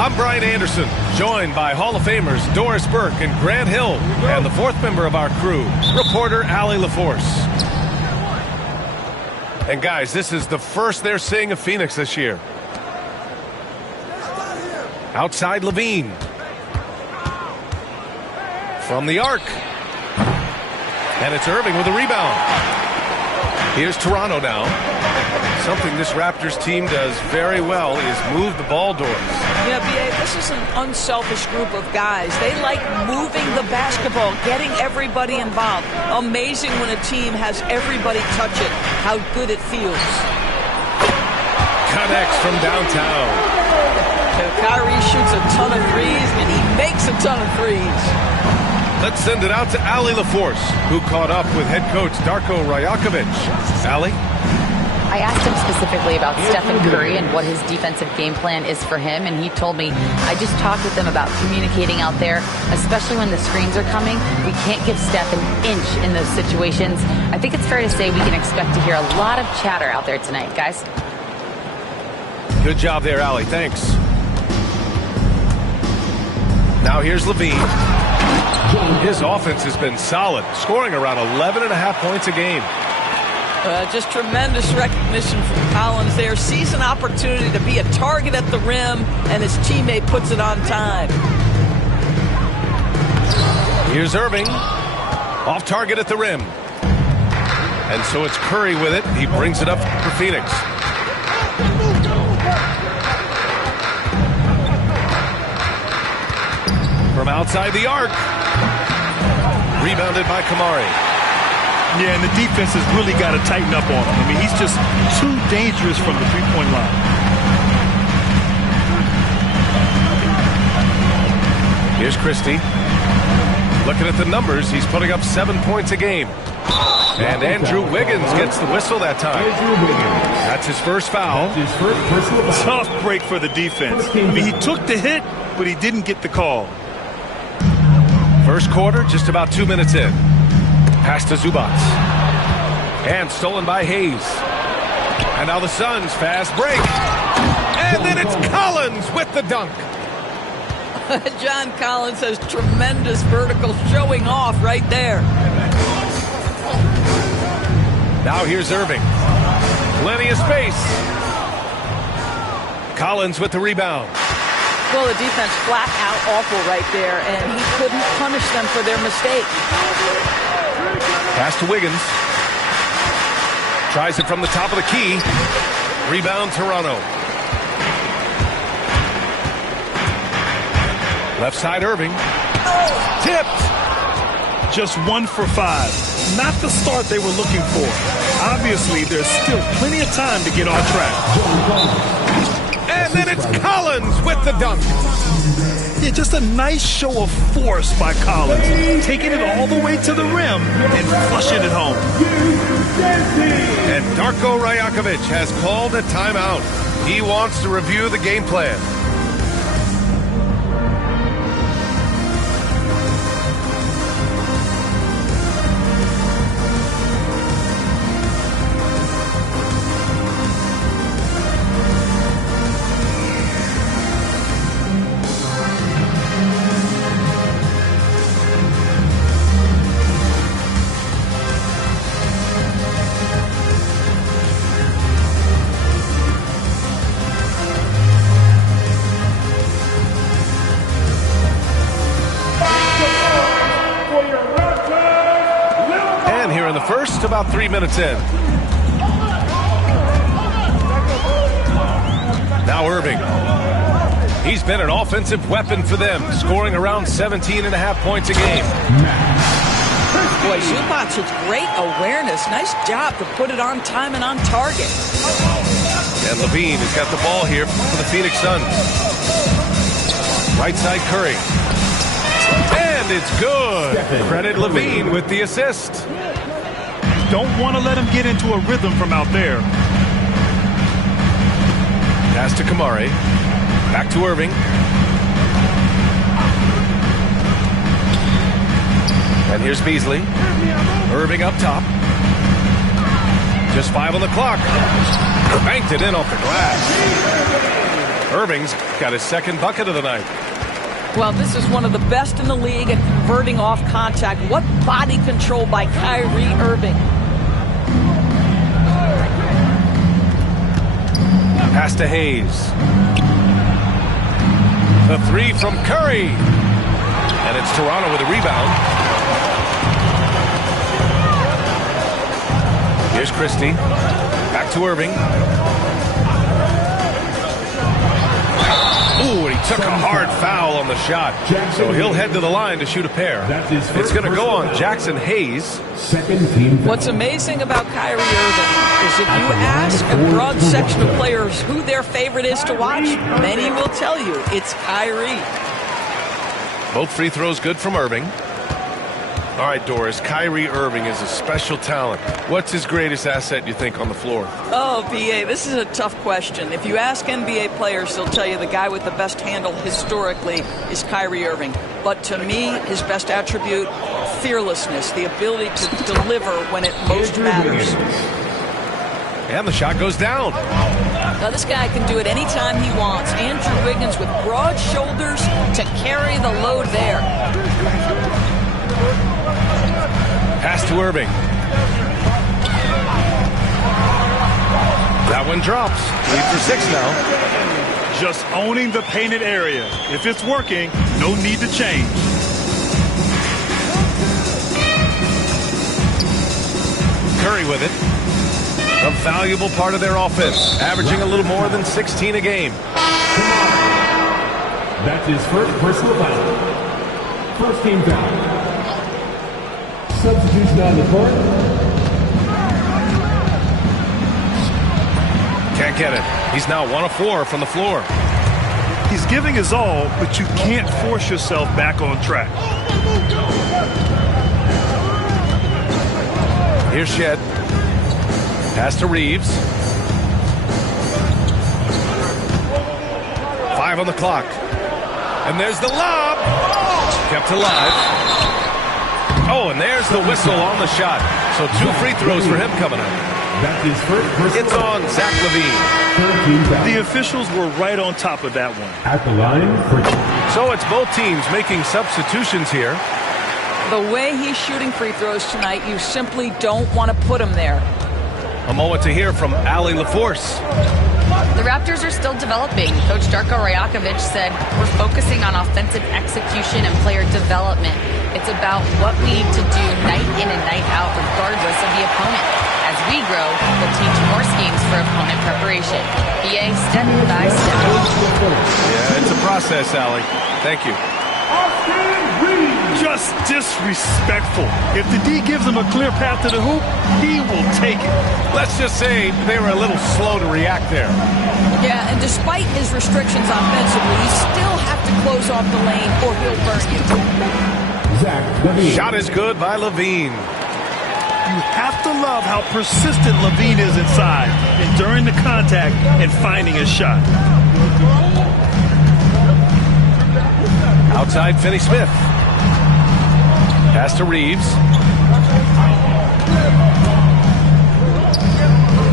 I'm Brian Anderson, joined by Hall of Famers Doris Burke and Grant Hill, and the fourth member of our crew, reporter Allie LaForce. And guys, this is the first they're seeing of Phoenix this year. Outside Levine. From the arc. And it's Irving with a rebound. Here's Toronto now. Something this Raptors team does very well is move the ball doors. Yeah, B.A., this is an unselfish group of guys. They like moving the basketball, getting everybody involved. Amazing when a team has everybody touch it, how good it feels. Connects from downtown. So Kyrie shoots a ton of threes, and he makes a ton of threes. Let's send it out to Allie LaForce, who caught up with head coach Darko Rajakovic. Allie? I asked him specifically about Stephen Curry and what his defensive game plan is for him, and he told me, I just talked with them about communicating out there, especially when the screens are coming. We can't give Steph an inch in those situations. I think it's fair to say we can expect to hear a lot of chatter out there tonight, guys. Good job there, Allie. Thanks. Now here's Levine. His offense has been solid, scoring around 11.5 points a game. Just tremendous recognition from Collins there. Sees an opportunity to be a target at the rim, and his teammate puts it on time. Here's Irving. Off target at the rim. And so it's Curry with it. He brings it up for Phoenix. From outside the arc. Rebounded by Kamari. Yeah, and the defense has really got to tighten up on him. I mean, he's just too dangerous from the three-point line. Here's Christie. Looking at the numbers, he's putting up 7 points a game. And Andrew Wiggins gets the whistle that time. That's his first foul. Tough break for the defense. I mean, he took the hit, but he didn't get the call. First quarter, just about 2 minutes in. Pass to Zubac. And stolen by Hayes. And now the Suns fast break. And then it's Collins with the dunk. John Collins has tremendous vertical showing off right there. Now here's Irving. Plenty of space. Collins with the rebound. Well, the defense flat out awful right there, and he couldn't punish them for their mistake. Pass to Wiggins. Tries it from the top of the key. Rebound Toronto. Left side Irving. Tipped. Just 1 for 5. Not the start they were looking for. Obviously, there's still plenty of time to get on track. And then it's Collins with the dunk. Yeah, just a nice show of force by Collins. Taking it all the way to the rim and flushing it home. And Darko Rajakovic has called a timeout. He wants to review the game plan. First, about 3 minutes in. Now Irving. He's been an offensive weapon for them, scoring around 17.5 points a game. Boy, Zubac with great awareness. Nice job to put it on time and on target. And Levine has got the ball here for the Phoenix Suns. Right side Curry. And it's good. Credit Levine with the assist. Don't want to let him get into a rhythm from out there. Pass to Kamari. Back to Irving. And here's Beasley. Irving up top. Just 5 on the clock. Banked it in off the glass. Irving's got his second bucket of the night. Well, this is one of the best in the league at converting off contact. What body control by Kyrie Irving. Pass to Hayes. The three from Curry. And it's Toronto with a rebound. Here's Christie. Back to Irving. Ooh, and he took a hard foul on the shot. So he'll head to the line to shoot a pair. It's going to go on Jackson Hayes. What's amazing about Kyrie Irving is if you ask a broad section of players who their favorite is to watch, many will tell you it's Kyrie. Both free throws good from Irving. All right, Doris, Kyrie Irving is a special talent. What's his greatest asset, you think, on the floor? Oh, B.A., this is a tough question. If you ask NBA players, they'll tell you the guy with the best handle historically is Kyrie Irving. But to me, his best attribute, fearlessness, the ability to deliver when it most matters. And the shot goes down. Now, this guy can do it anytime he wants. Andrew Wiggins with broad shoulders to carry the load there. Pass to Irving. That one drops. Lead for 6 now. Just owning the painted area. If it's working, no need to change. Curry with it. A valuable part of their offense, averaging a little more than 16 a game. That's his first personal foul. First team foul. Substitution on the court. Can't get it. He's now 1 of 4 from the floor. He's giving his all, but you can't force yourself back on track. Here's Shed. Pass to Reeves. 5 on the clock. And there's the lob. Kept alive. Oh, and there's the whistle on the shot. So 2 free throws for him coming up. That's his first. It's on Zach LaVine. The officials were right on top of that one. At the line for. So it's both teams making substitutions here. The way he's shooting free throws tonight, you simply don't want to put him there. A moment to hear from Allie LaForce. The Raptors are still developing. Coach Darko Rajakovic said, we're focusing on offensive execution and player development. It's about what we need to do night in and night out, regardless of the opponent. As we grow, we'll teach more schemes for opponent preparation. BA step by step. Yeah, it's a process, Allie. Thank you. Just disrespectful. If the D gives him a clear path to the hoop, he will take it. Let's just say they were a little slow to react there. Yeah, and despite his restrictions offensively, you still have to close off the lane or he'll burn you. Shot is good by LaVine. You have to love how persistent LaVine is inside, enduring the contact and finding a shot. Outside, Finney-Smith. Pass to Reeves.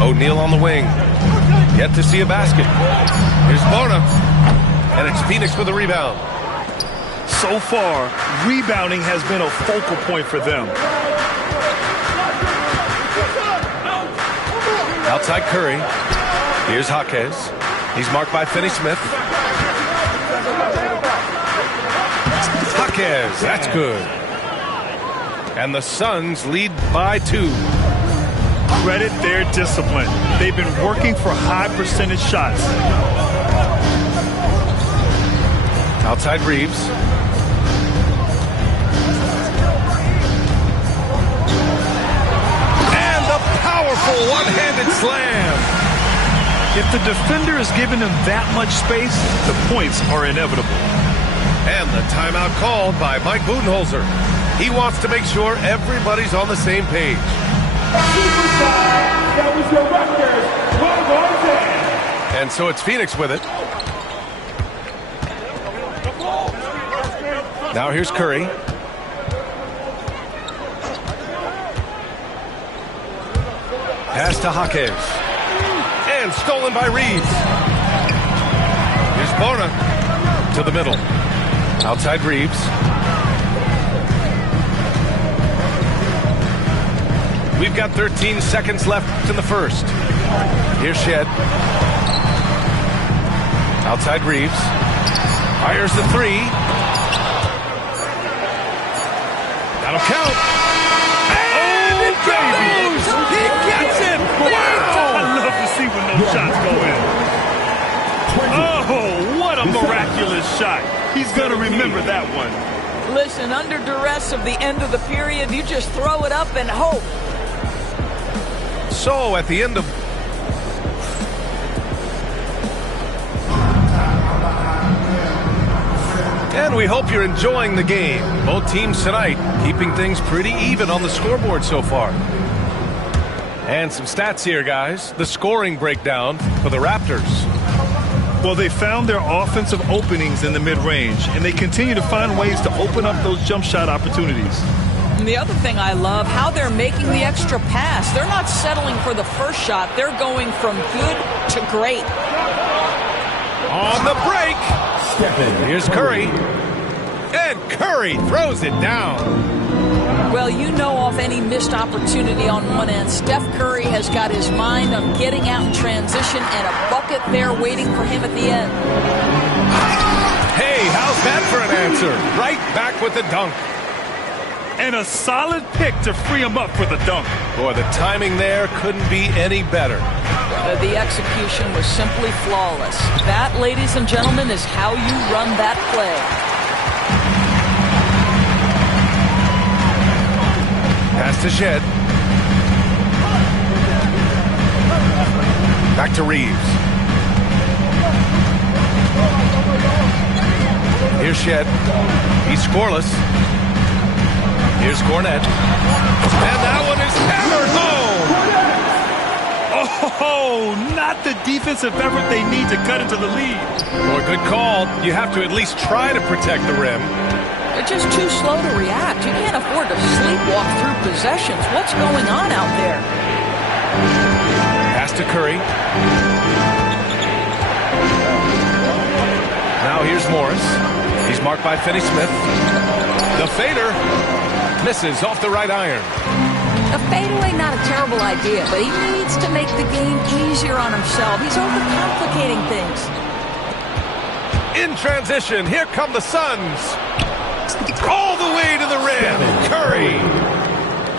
O'Neal on the wing. Yet to see a basket. Here's Bona. And it's Phoenix with the rebound. So far, rebounding has been a focal point for them. Outside Curry. Here's Jaquez. He's marked by Finney-Smith. Jaquez, that's good. And the Suns lead by 2. Credit their discipline. They've been working for high percentage shots. Outside Reeves. And the powerful one-handed slam. If the defender is giving them that much space, the points are inevitable. And the timeout called by Mike Budenholzer. He wants to make sure everybody's on the same page. That was your record. And so it's Phoenix with it. Now here's Curry. Pass to Jaquez. And stolen by Reeves. Hezbollah to the middle. Outside Reeves. We've got 13 seconds left in the first. Here's Shed. Outside Reeves. Fires the three. That'll count. And it goes! He gets it! Wow! I love to see when those shots go in. Oh, what a miraculous shot. He's going to remember that one. Listen, under duress of the end of the period, you just throw it up and hope. So at the end of and we hope you're enjoying the game. Both teams tonight keeping things pretty even on the scoreboard so far. And some stats here, guys. The scoring breakdown for the Raptors. Well, they found their offensive openings in the mid-range, and they continue to find ways to open up those jump shot opportunities. And the other thing I love, how they're making the extra pass. They're not settling for the first shot. They're going from good to great. On the break. Here's Curry. And Curry throws it down. Well, you know, off any missed opportunity on one end, Steph Curry has got his mind on getting out in transition and a bucket there waiting for him at the end. Hey, how's that for an answer? Right back with the dunk. And a solid pick to free him up for the dunk. Boy, the timing there couldn't be any better. The execution was simply flawless. That, ladies and gentlemen, is how you run that play. Pass to Shed. Back to Reeves. Here's Shed. He's scoreless. Here's Cornette. And that one is hammered home. Oh, not the defensive effort they need to cut into the lead. Well, good call. You have to at least try to protect the rim. They're just too slow to react. You can't afford to sleepwalk through possessions. What's going on out there? Pass to Curry. Now here's Morris. He's marked by Finney-Smith. The fader misses off the right iron. A fadeaway, not a terrible idea, but he needs to make the game easier on himself. He's overcomplicating things. In transition, here come the Suns. All the way to the rim, Curry.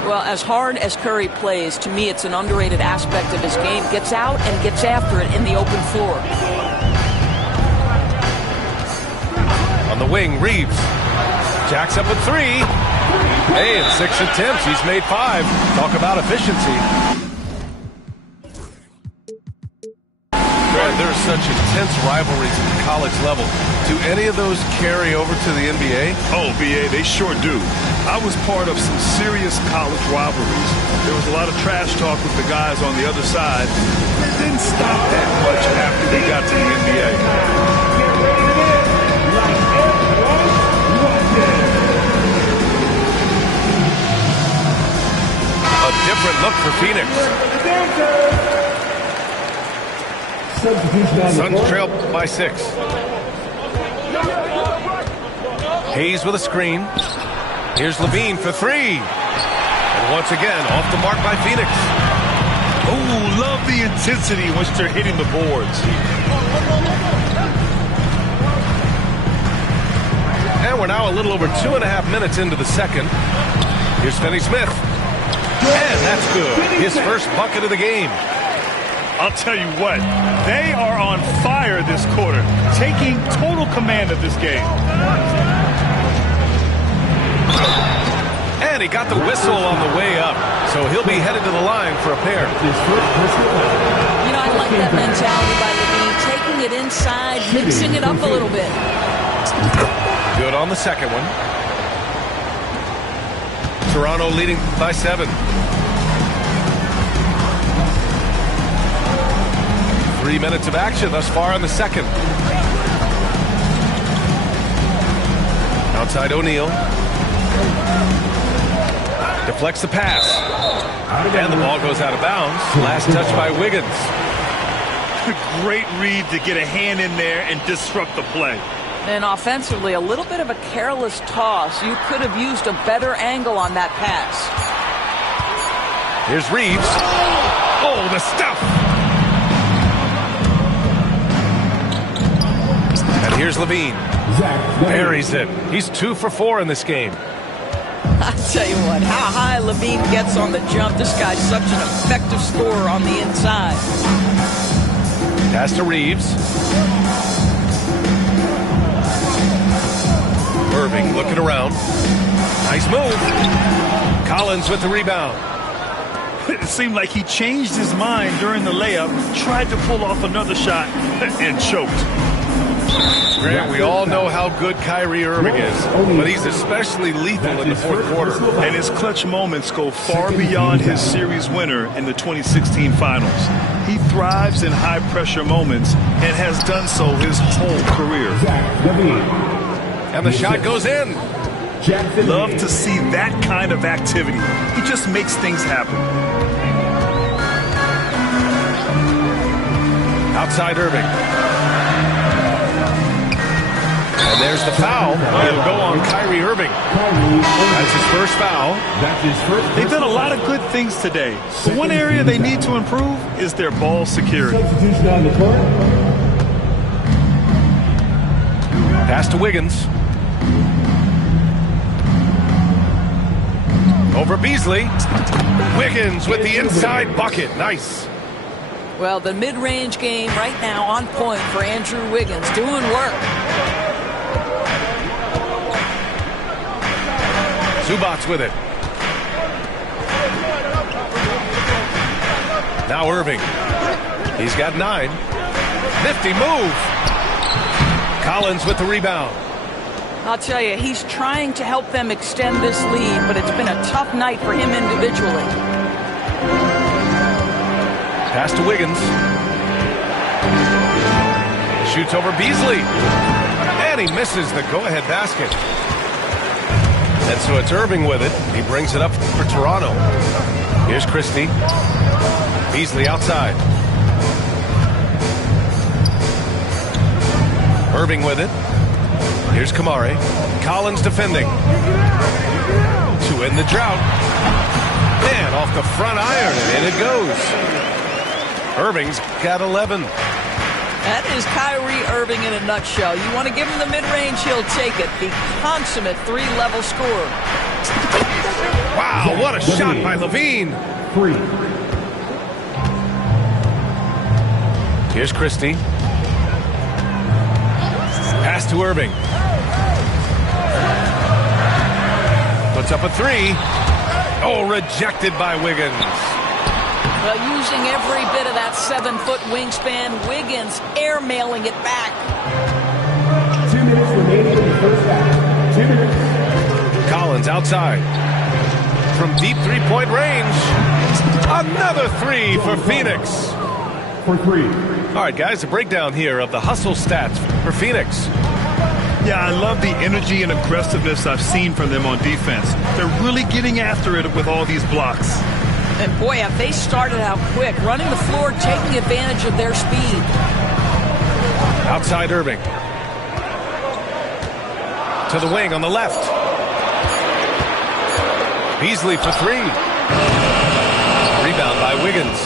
Well, as hard as Curry plays, to me it's an underrated aspect of his game. Gets out and gets after it in the open floor. On the wing, Reeves. Jacks up a three. Hey, in 6 attempts, he's made 5. Talk about efficiency. There's such intense rivalries at the college level. Do any of those carry over to the NBA? Oh, BA, they sure do. I was part of some serious college rivalries. There was a lot of trash talk with the guys on the other side. It didn't stop that much after they got to the NBA. A different look for Phoenix. Suns trail by 6. Hayes with a screen. Here's Levine for 3. And once again, off the mark by Phoenix. Oh, love the intensity in which they're hitting the boards. And we're now a little over 2.5 minutes into the second. Here's Finney-Smith. And that's good. His first bucket of the game. I'll tell you what, they are on fire this quarter, taking total command of this game. And he got the whistle on the way up, so he'll be headed to the line for a pair. You know, I like that mentality by Levine, taking it inside, mixing it up a little bit. Good on the second one. Toronto leading by 7. 3 minutes of action thus far in the second. Outside O'Neal. Deflects the pass. And the ball goes out of bounds. Last touch by Wiggins. Great read to get a hand in there and disrupt the play. And offensively, a little bit of a careless toss. You could have used a better angle on that pass. Here's Reeves. Oh, the stuff. And here's Levine. Buries it. He's 2 for 4 in this game. I tell you what, how high Levine gets on the jump. This guy's such an effective scorer on the inside. Pass to Reeves. Irving looking around. Nice move. Collins with the rebound. It seemed like he changed his mind during the layup, tried to pull off another shot, and choked. Grant, we all know how good Kyrie Irving is, but he's especially lethal in the fourth quarter. And his clutch moments go far beyond his series winner in the 2016 finals. He thrives in high-pressure moments and has done so his whole career. And the shot goes in. Love to see that kind of activity. He just makes things happen. Outside Irving. And there's the foul. It'll go on Kyrie Irving. That's his first foul. They've done a lot of good things today. But one area they need to improve is their ball security. Pass to Wiggins. Over Beasley. Wiggins with the inside bucket. Nice. Well, the mid-range game right now on point for Andrew Wiggins. Doing work. Zubats with it. Now Irving. He's got 9. Nifty move. Collins with the rebound. I'll tell you, he's trying to help them extend this lead, but it's been a tough night for him individually. Pass to Wiggins. Shoots over Beasley. And he misses the go-ahead basket. And so it's Irving with it. He brings it up for Toronto. Here's Christie. Beasley outside. Irving with it. Here's Kamari. Collins defending. To end the drought. Man, off the front iron, and in it goes. Irving's got 11. That is Kyrie Irving in a nutshell. You want to give him the mid-range, he'll take it. The consummate 3-level scorer. Wow, what a shot by Levine. 3. Here's Christie. Pass to Irving. Puts up a 3. Oh, rejected by Wiggins. Well, using every bit of that 7-foot wingspan, Wiggins airmailing it back. 2 minutes remaining in the first half. 2 minutes. Collins outside. From deep three-point range. Another 3 for Phoenix. For 3. All right, guys, a breakdown here of the hustle stats for Phoenix. Yeah, I love the energy and aggressiveness I've seen from them on defense. They're really getting after it with all these blocks. And boy, have they started out quick, running the floor, taking advantage of their speed. Outside Irving. To the wing on the left. Beasley for 3. Rebound by Wiggins.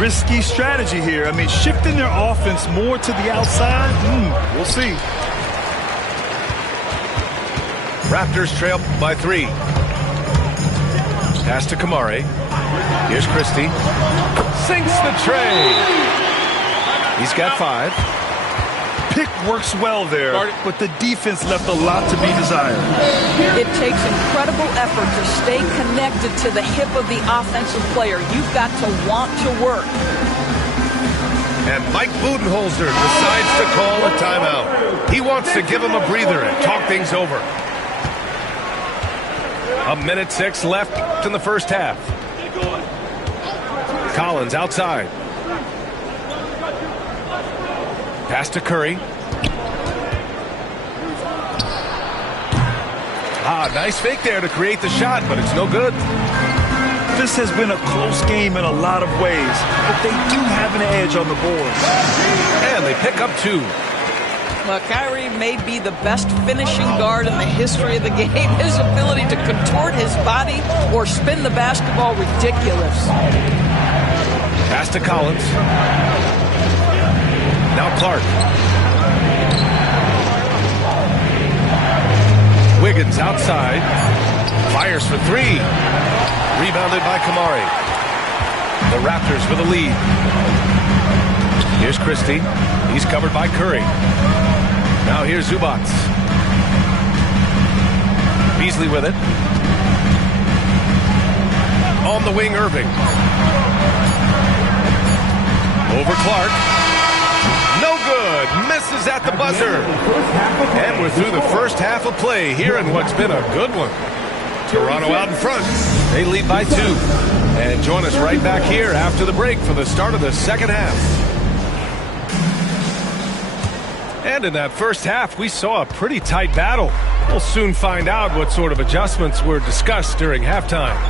Risky strategy here. I mean, shifting their offense more to the outside, we'll see. Raptors trail by 3. Pass to Kamari. Here's Christie. Sinks the tray. He's got 5. Pick works well there, but the defense left a lot to be desired. It takes incredible effort to stay connected to the hip of the offensive player. You've got to want to work. And Mike Budenholzer decides to call a timeout. He wants to give him a breather and talk things over. 1:06 left in the first half. Collins outside. Pass to Curry. Nice fake there to create the shot, but it's no good. This has been a close game in a lot of ways, but they do have an edge on the board. And they pick up 2. Well, Kyrie may be the best finishing guard in the history of the game. His ability to contort his body or spin the basketball, ridiculous. Pass to Collins. Now Clark. Wiggins outside. Fires for 3. Rebounded by Kamari. The Raptors with a lead. Here's Christie. He's covered by Curry. Now here's Zubats. Beasley with it. On the wing, Irving. Over Clark. No good. Misses at the buzzer. And we're through the first half of play here in what's been a good one. Toronto out in front. They lead by 2. And join us right back here after the break for the start of the second half. And in that first half, we saw a pretty tight battle. We'll soon find out what sort of adjustments were discussed during halftime.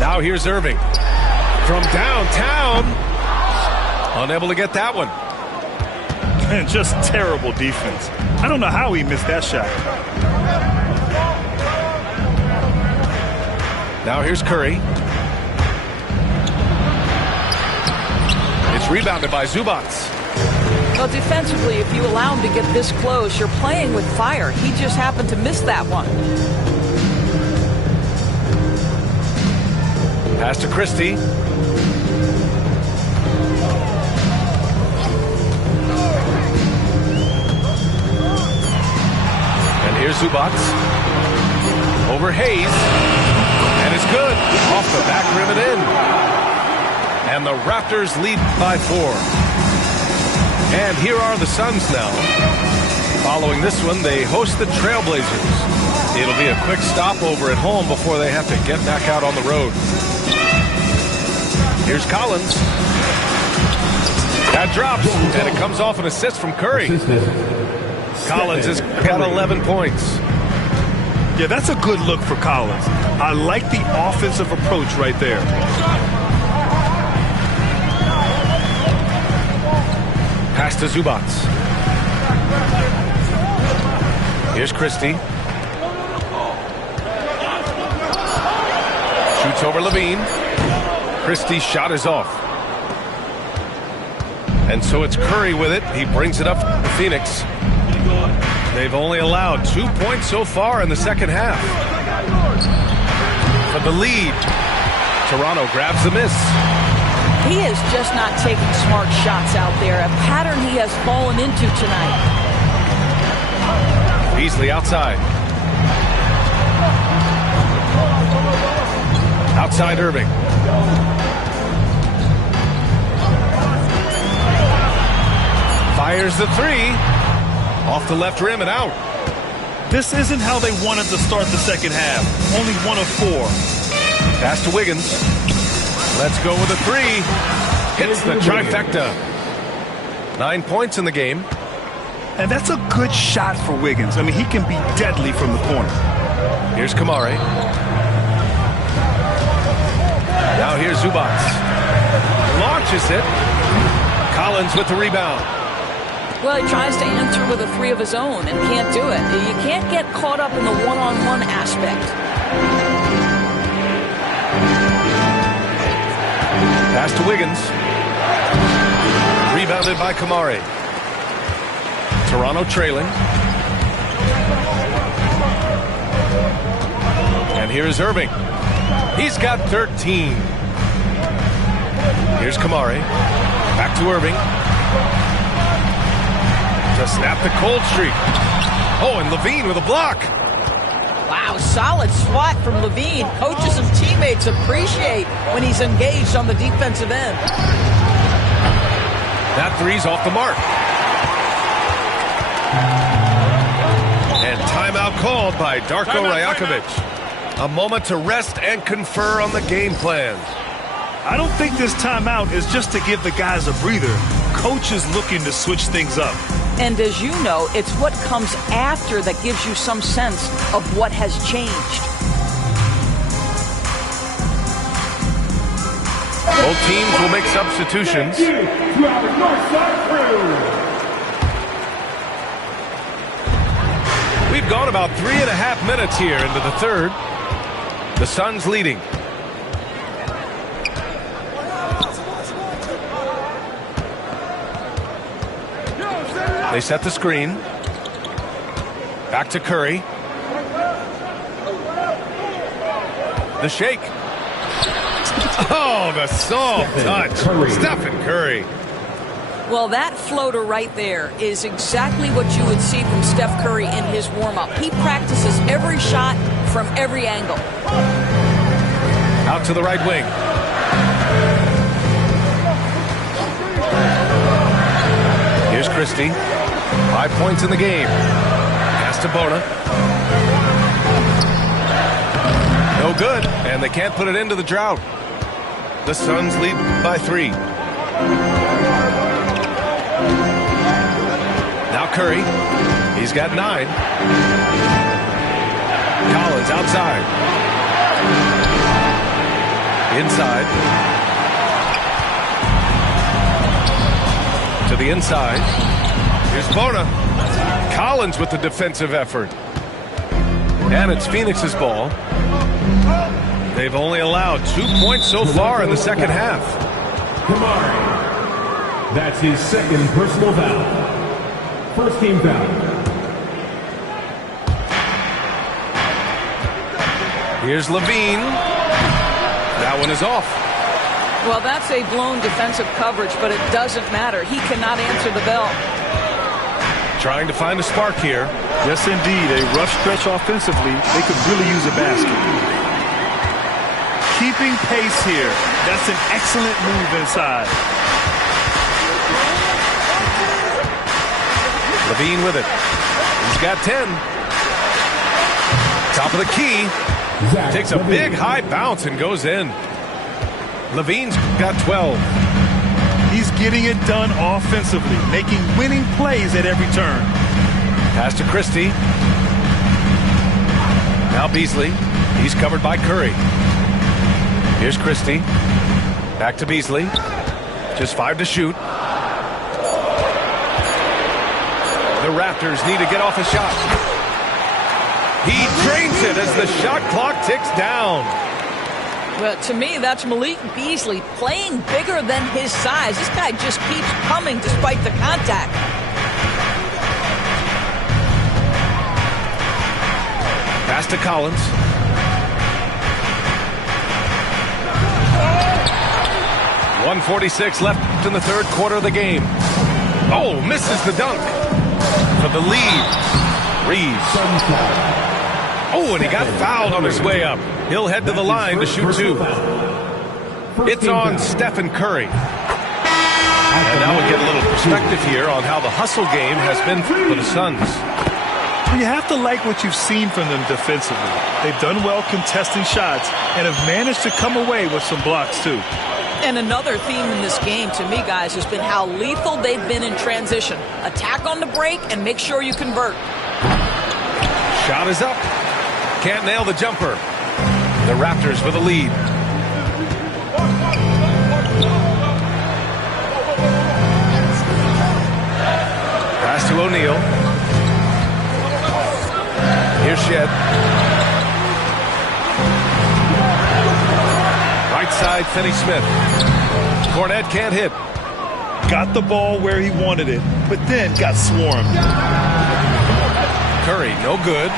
Now here's Irving. From downtown. Unable to get that one. And just terrible defense. I don't know how he missed that shot. Now here's Curry. It's rebounded by Zubats. Well, defensively, if you allow him to get this close, you're playing with fire. He just happened to miss that one. Pass to Christie. And here's Zubats. Over Hayes. And it's good. Off the back rim and in. And the Raptors lead by 4. And here are the Suns now. Following this one, they host the Trailblazers. It'll be a quick stopover at home before they have to get back out on the road. Here's Collins. That drops, and it comes off an assist from Curry. Collins has got 11 points. Yeah, that's a good look for Collins. I like the offensive approach right there. Pass to Zubats. Here's Christie. Shoots over Levine. Christie's shot is off. And so it's Curry with it. He brings it up to Phoenix. They've only allowed 2 points so far in the second half. For the lead, Toronto grabs the miss. He is just not taking smart shots out there, a pattern he has fallen into tonight. Beasley outside. Outside Irving. Fires the 3. Off the left rim and out. This isn't how they wanted to start the second half. Only 1 of 4. Pass to Wiggins. Let's go with a 3. Hits the trifecta. 9 points in the game. And that's a good shot for Wiggins. I mean, he can be deadly from the corner. Here's Kamari. Now here's Zubats. Launches it. Collins with the rebound. Well, he tries to answer with a 3 of his own and can't do it. You can't get caught up in the one-on-one aspect. Pass to Wiggins. Rebounded by Kamari. Toronto trailing. And here's Irving. He's got 13. Here's Kamari. Back to Irving. To snap the cold streak. Oh, and Levine with a block. Wow, solid swat from Levine. Coaches and teammates appreciate when he's engaged on the defensive end. That 3's off the mark. And timeout called by Darko Rajakovic. A moment to rest and confer on the game plan. I don't think this timeout is just to give the guys a breather. Coach is looking to switch things up. And as you know, it's what comes after that gives you some sense of what has changed. Both teams will make substitutions. To our Northside crew. We've gone about 3.5 minutes here into the third. The Suns leading. They set the screen. Back to Curry. The shake. Oh, the soft touch. Stephen Curry. Well, that floater right there is exactly what you would see from Steph Curry in his warm-up. He practices every shot from every angle. Out to the right wing. Here's Christie. 5 points in the game. Pass to Bona. No good, and they can't put it into the drought. The Suns lead by 3. Now Curry. He's got 9. Collins outside. Inside. To the inside. Here's Bona. Collins with the defensive effort. And it's Phoenix's ball. They've only allowed 2 points so far in the second half. Kamari. That's his second personal foul. First team foul. Here's Levine. That one is off. Well, that's a blown defensive coverage, but it doesn't matter. He cannot answer the bell. Trying to find a spark here. Yes, indeed. A rough stretch offensively. They could really use a basket. Keeping pace here. That's an excellent move inside. Levine with it. He's got 10. Top of the key. Takes a big high bounce and goes in. Levine's got 12. He's getting it done offensively, making winning plays at every turn. Pass to Christie. Now Beasley. He's covered by Curry. Here's Christie. Back to Beasley. Just 5 to shoot. The Raptors need to get off a shot. He drains it as the shot clock ticks down. Well, to me, that's Malik Beasley playing bigger than his size. This guy just keeps coming despite the contact. Pass to Collins. .146 left in the third quarter of the game. Oh, misses the dunk. For the lead. Reeves. Oh, and he got fouled on his way up. He'll head to the line to shoot 2. It's on Stephen Curry. And now we'll get a little perspective here on how the hustle game has been for the Suns. You have to like what you've seen from them defensively. They've done well contesting shots and have managed to come away with some blocks too. And another theme in this game to me, guys, has been how lethal they've been in transition. Attack on the break and make sure you convert. Shot is up. Can't nail the jumper. The Raptors with the lead. Pass to O'Neal. Here's Shed. Right side, Finney-Smith. Cornette can't hit. Got the ball where he wanted it, but then got swarmed. Curry, no good.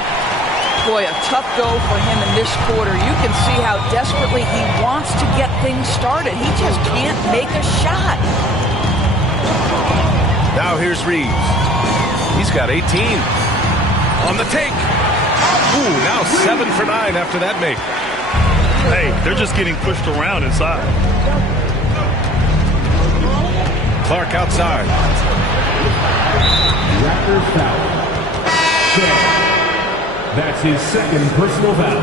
Boy, a tough go for him in this quarter. You can see how desperately he wants to get things started. He just can't make a shot. Now here's Reeves. He's got 18. On the take. Ooh, now 7 for 9 after that make. Hey, they're just getting pushed around inside. Clark outside. Raptors foul. That's his second personal foul.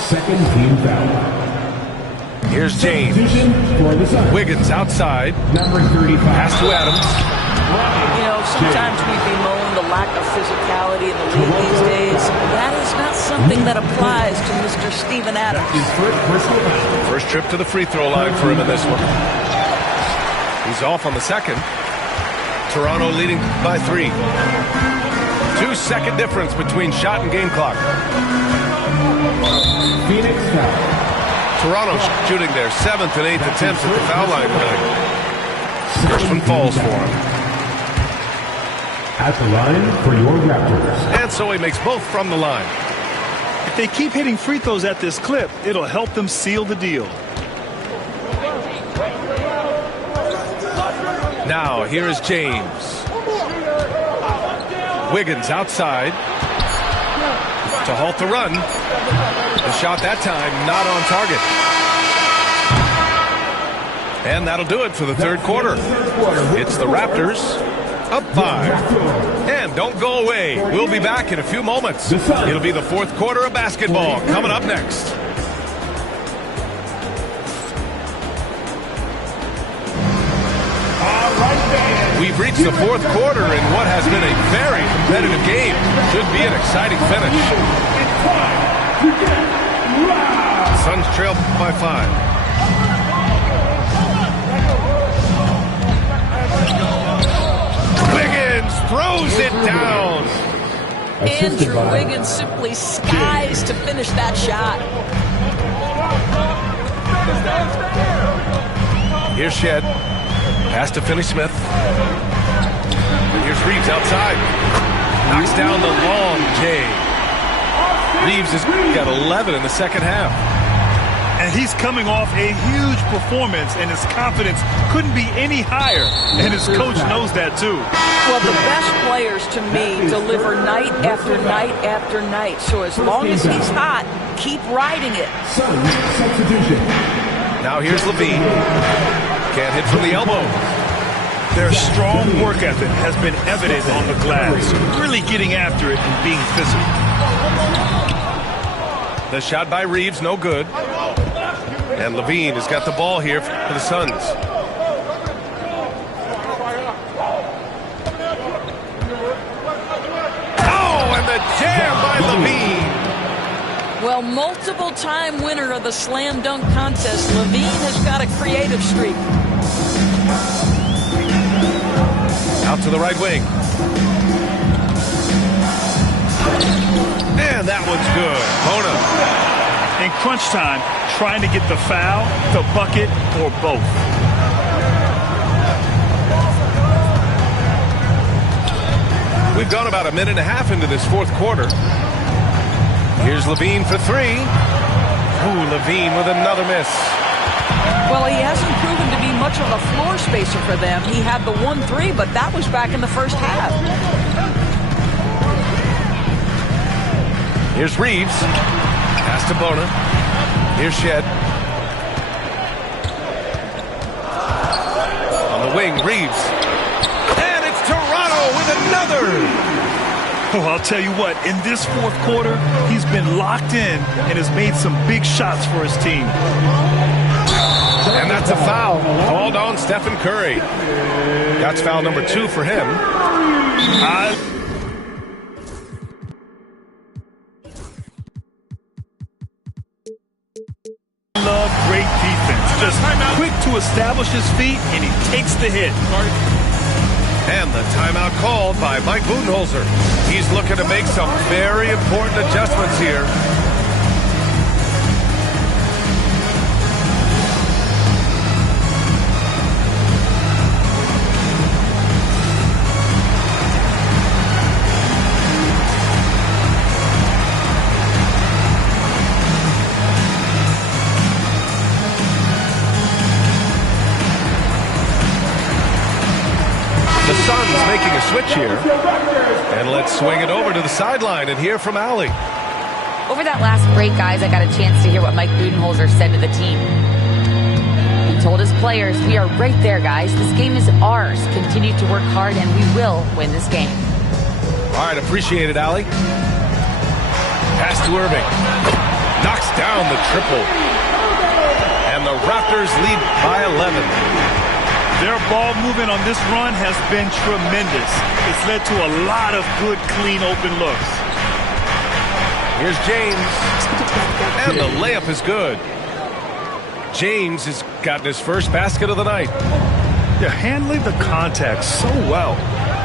Second team foul. Here's James. For the Suns. Wiggins outside. Number 35. Pass to Adams. You know, sometimes we bemoan the lack of physicality in the league these days. That is not something that applies to Mr. Steven Adams. First trip to the free throw line for him in this one. He's off on the second. Toronto leading by 3. 2-second difference between shot and game clock. Phoenix foul. Toronto shooting their 7th and 8th attempts at the foul line tonight. First one falls for him. At the line for your Raptors. And so he makes both from the line. If they keep hitting free throws at this clip, it'll help them seal the deal. Now, here is James. Wiggins outside to halt the run. The shot that time not on target. And that'll do it for the third quarter. It's the Raptors up 5. And don't go away. We'll be back in a few moments. It'll be the fourth quarter of basketball coming up next. We've reached the fourth quarter in what has been a very competitive game. Should be an exciting finish. Suns trail by 5. Wiggins throws it down. Andrew Wiggins simply skies to finish that shot. Here's Shed. Pass to Finney-Smith. And here's Reeves outside. Knocks down the long J. Reeves has got 11 in the second half. And he's coming off a huge performance, and his confidence couldn't be any higher. And his coach knows that, too. Well, the best players, to me, deliver night after night after night. So as long as he's hot, keep riding it. Substitution. Now here's Levine. Can't hit from the elbow. Their strong work ethic has been evident on the glass, really getting after it and being physical. The shot by Reeves, no good. And Levine has got the ball here for the Suns. Oh, and the jam by Levine. Well, multiple-time winner of the slam dunk contest, Levine has got a creative streak. Out to the right wing. And that one's good. Bona. In crunch time, trying to get the foul, the bucket, or both. We've gone about a minute and a half into this fourth quarter. Here's Levine for 3. Ooh, Levine with another miss. Well, he hasn't proven to be much of a floor spacer for them. He had the 1-3, but that was back in the first half. Here's Reeves. Pass to Bona. Here's Shed. On the wing, Reeves. And it's Toronto with another. Oh, I'll tell you what, in this fourth quarter, he's been locked in and has made some big shots for his team. And that's a foul called on Stephen Curry. That's foul number 2 for him. I love great defense. Just quick to establish his feet, and he takes the hit. And the timeout called by Mike Budenholzer. He's looking to make some very important adjustments here. The Suns making a switch here. And let's swing it over to the sideline and hear from Allie. Over that last break, guys, I got a chance to hear what Mike Budenholzer said to the team. He told his players, we are right there, guys. This game is ours. Continue to work hard, and we will win this game. All right, appreciate it, Allie. Pass to Irving. Knocks down the triple. And the Raptors lead by 11. Their ball movement on this run has been tremendous. It's led to a lot of good, clean, open looks. Here's James. And the layup is good. James has gotten his first basket of the night. Yeah, handling the contact so well.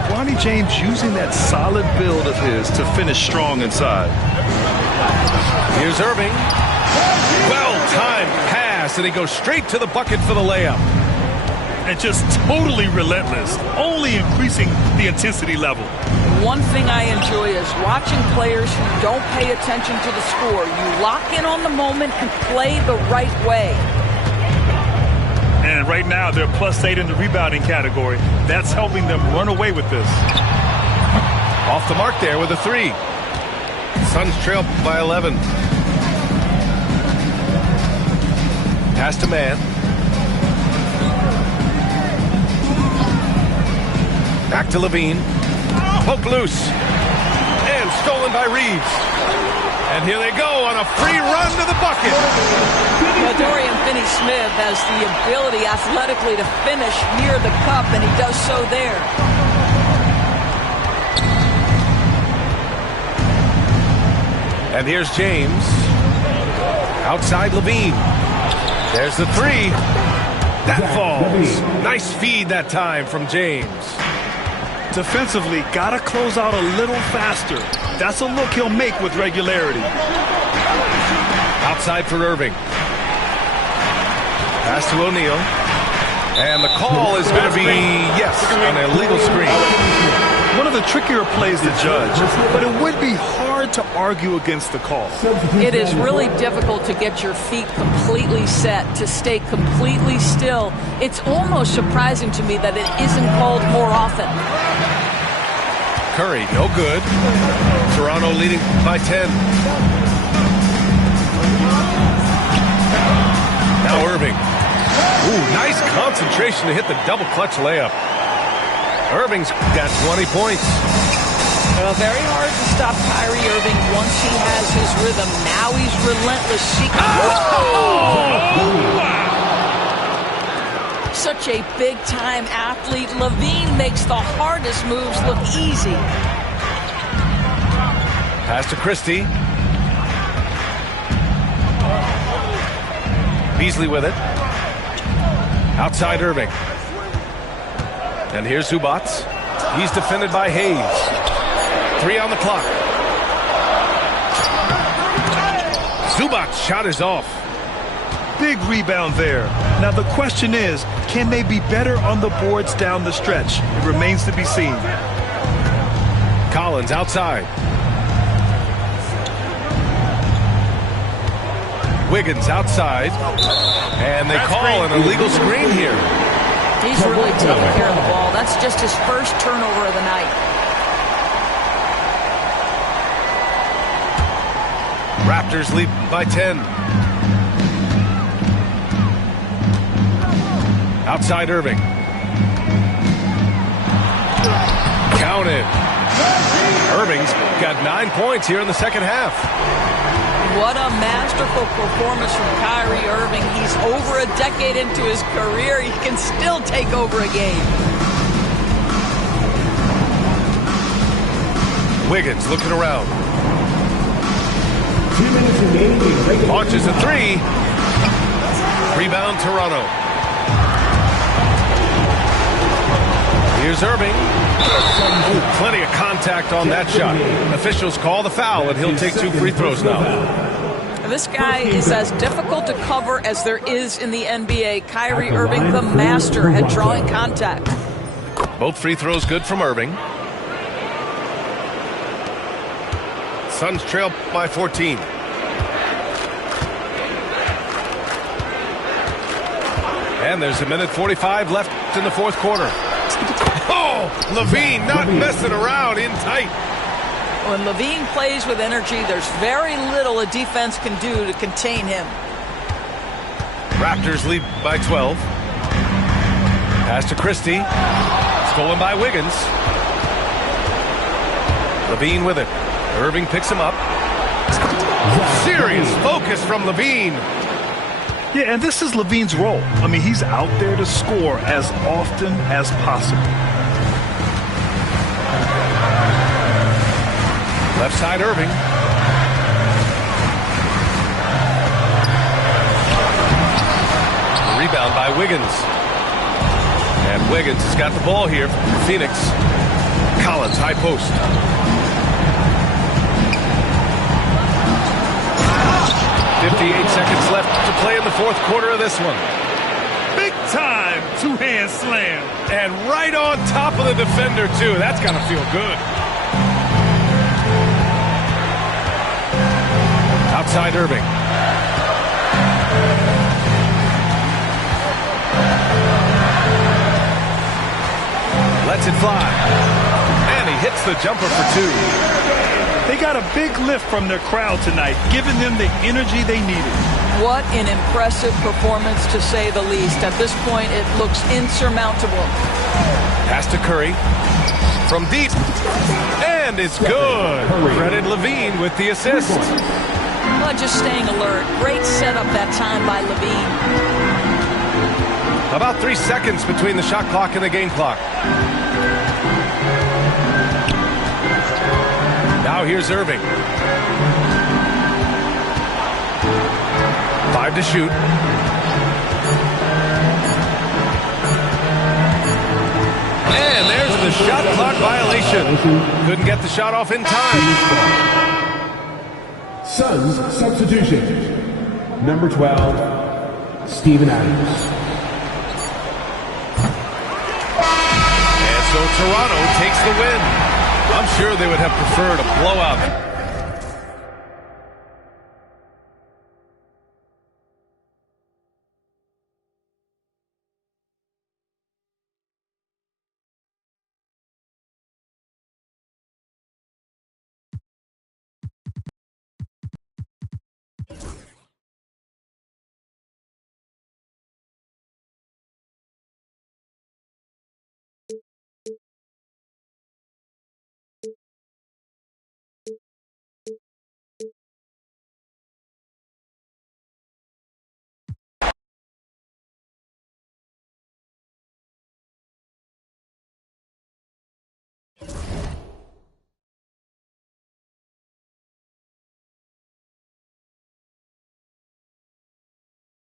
Bronny James using that solid build of his to finish strong inside. Here's Irving. Well-timed pass, and he goes straight to the bucket for the layup. And just totally relentless, only increasing the intensity level. One thing I enjoy is watching players who don't pay attention to the score. You lock in on the moment and play the right way. And right now, they're +8 in the rebounding category. That's helping them run away with this. Off the mark there with a 3. Suns trail by 11. Pass to man. Back to Levine. Poke loose. And stolen by Reeves. And here they go on a free run to the bucket. Well, Dorian Finney-Smith has the ability athletically to finish near the cup, and he does so there. And here's James. Outside Levine. There's the 3. That falls. Nice feed that time from James. Defensively, gotta close out a little faster. That's a look he'll make with regularity. Outside for Irving. Pass to O'Neal. And the call is going to be, yes, an illegal screen. One of the trickier plays to judge, but it would be hard to argue against the call. It is really difficult to get your feet completely set, to stay completely still. It's almost surprising to me that it isn't called more often. Curry, no good. Toronto leading by 10. Now Irving. Ooh, nice concentration to hit the double clutch layup. Irving's got 20 points. Well, very hard to stop Kyrie Irving once he has his rhythm. Now he's relentless. Such a big-time athlete. Levine makes the hardest moves look easy. Pass to Christie. Beasley with it. Outside Irving. And here's Zubats. He's defended by Hayes. 3 on the clock. Zubats' shot is off. Big rebound there. Now the question is, can they be better on the boards down the stretch? It remains to be seen. Collins outside. Wiggins outside. And they call an illegal screen here. He's really taking care of the ball. That's just his first turnover of the night. Raptors lead by 10. Outside Irving. Counted. Irving's got 9 points here in the second half. What a masterful performance from Kyrie Irving. He's over a decade into his career. He can still take over a game. Wiggins looking around. 2 minutes remaining. Launches a 3. Rebound Toronto. Here's Irving. Ooh, plenty of contact on that shot. Officials call the foul, and he'll take 2 free throws now. This guy is as difficult to cover as there is in the NBA. Kyrie Irving, the master at drawing contact. Both free throws good from Irving. Suns trail by 14. And there's 1:45 left in the fourth quarter. Oh, Levine not messing around, in tight. When Levine plays with energy, there's very little a defense can do to contain him. Raptors lead by 12. Pass to Christie. Stolen by Wiggins. Levine with it. Irving picks him up. Serious focus from Levine. Yeah, and this is Levine's role. I mean, he's out there to score as often as possible. Left side Irving. Inbound by Wiggins. And Wiggins has got the ball here for Phoenix. Collins, high post. 58 seconds left to play in the fourth quarter of this one. Big time two-hand slam. And right on top of the defender, too. That's got to feel good. Outside Irving. Lets it fly. And he hits the jumper for two. They got a big lift from their crowd tonight, giving them the energy they needed. What an impressive performance, to say the least. At this point, it looks insurmountable. Pass to Curry. From deep. And it's good. Credit Levine with the assist. Well, just staying alert. Great setup that time by Levine. About 3 seconds between the shot clock and the game clock. Now here's Irving. 5 to shoot. And there's the shot clock violation. Couldn't get the shot off in time. Suns substitution. Number 12, Steven Adams. And so Toronto takes the win. I'm sure they would have preferred a blowout.